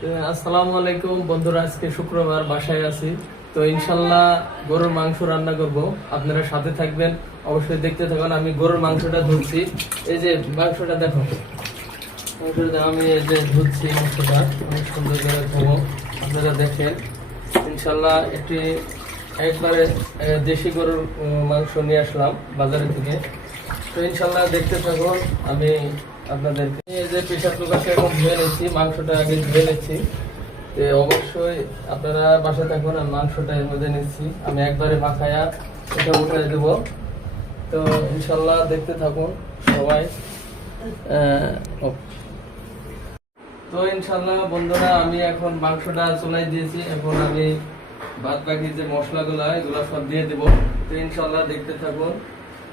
আসসালামু আলাইকুম বন্ধুরা, আজকে শুক্রবার বাসায় আছি। তো ইনশাল্লাহ গরুর মাংস রান্না করব, আপনারা সাথে থাকবেন, অবশ্যই দেখতে থাকুন। আমি গরুর মাংসটা ধুচ্ছি, এই যে মাংসটা দেখো, আমি এই যে ধুচ্ছি মাংসটা, অনেক সুন্দর করে ধোবো, আপনারা দেখেন। ইনশাল্লাহ একবারে দেশি গরুর মাংস নিয়ে আসলাম বাজারে থেকে। তো ইনশাল্লাহ দেখতে থাকুন। আমি আপনাদেরকে এই যে প্রেশার কুকারটা এখন ধুয়ে নিচ্ছি, মাংসটা আগে ধুয়ে নিচ্ছি। তো অবশ্যই আপনারা বাসায় থাকুন। আমি মাংসটা এর মধ্যে নিচ্ছি, আমি একবারে মাখায়া এটা উঠাই দেব। তো ইনশাল্লাহ দেখতে থাকুন সবাই। তো ইনশাল্লাহ বন্ধুরা, আমি এখন মাংসটা চুলাই দিয়েছি, এখন আমি বাদ বাকি যে মশলাগুলো এগুলো সব দিয়ে দেবো। তো ইনশাল্লাহ দেখতে থাকুন।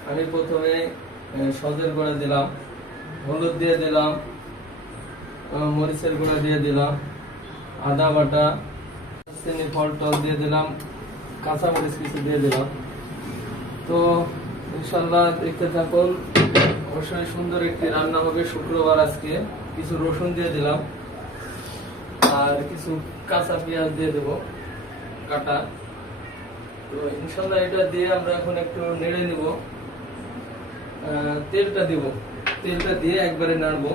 আমি প্রথমে সজের গুঁড়া দিলাম, হলুদ দিয়ে দিলাম, মরিচের গুঁড়া দিয়ে দিলাম, আদা বাটা, চিনি ফল টল দিয়ে দিলাম, কাঁচা মরিচ কিছু দিয়ে দিলাম। তো ইনশাল্লাহ দেখতে থাকুন, অবশ্যই সুন্দর একটি রান্না হবে শুক্রবার আজকে। কিছু রসুন দিয়ে দিলাম আর কিছু কাঁচা পেঁয়াজ দিয়ে দেবো কাটা। তো ইনশাল্লাহ এটা দিয়ে আমরা এখন একটু নেড়ে নিব। তেলটা দিব, তেলটা দিয়ে একবারে নাড়বো।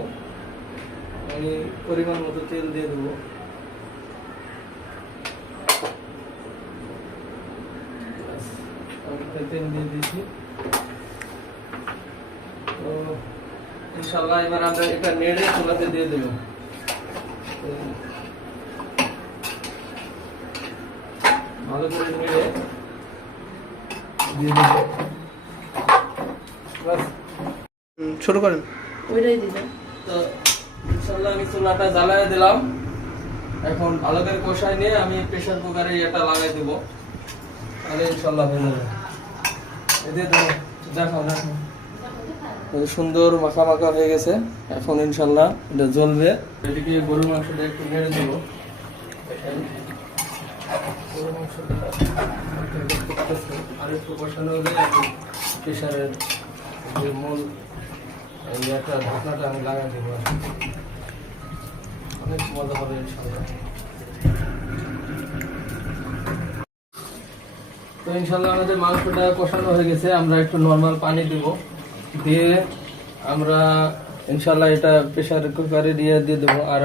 আমি পরিমাণ মতো তেল দিয়ে দেবো। তেল দিয়ে দিয়েছি। তো ইনশাল্লাহ এবার আমরা এটা নেড়ে চুলাতে দিয়ে দেবো। ভালো করে নেড়ে দিয়ে দেবো। শুরু করেন। ওইটাই দিলাম। তো ইনশাল্লাহ আমি চুলাটা জ্বালায় দিলাম। এখন ভালো করে কষাই নিয়ে আমি প্রেসার কুকারে এটা লাগাই দেবো, তাহলে ইনশাল্লাহ হয়ে যাবে। এতে তো দেখাও দেখাও, সুন্দর মাখা মাখা হয়ে গেছে। এখন ইনশাল্লাহ এটা জ্বলবে। এদিকে গরুর মাংসটা একটু নেড়ে দেবো। গরুর মাংসটা আর একটু কষানো হলে আমি প্রেসারের যে মূল একটা ঢাকনাটা আমি লাগাই দেবো, অনেক মজা হবে ইনশাল্লাহ। তো ইনশাল্লাহ আমাদের মাংসটা কষানো হয়ে গেছে। আমরা একটু নর্মাল পানি দেব, দিয়ে আমরা ইনশাল্লাহ এটা প্রেসার কুকারে দিয়ে দেবো। আর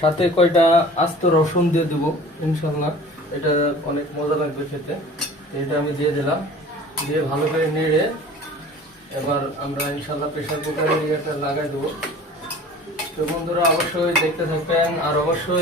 সাথে কয়টা আস্ত রসুন দিয়ে দেবো, ইনশাল্লাহ এটা অনেক মজা লাগবে খেতে। এটা আমি দিয়ে দিলাম, দিয়ে ভালো করে নেড়ে এবার আমরা ইনশাল্লাহ প্রেসার কুকারে এটা লাগাই দেবো। তো বন্ধুরা অবশ্যই দেখতে থাকবেন, আর অবশ্যই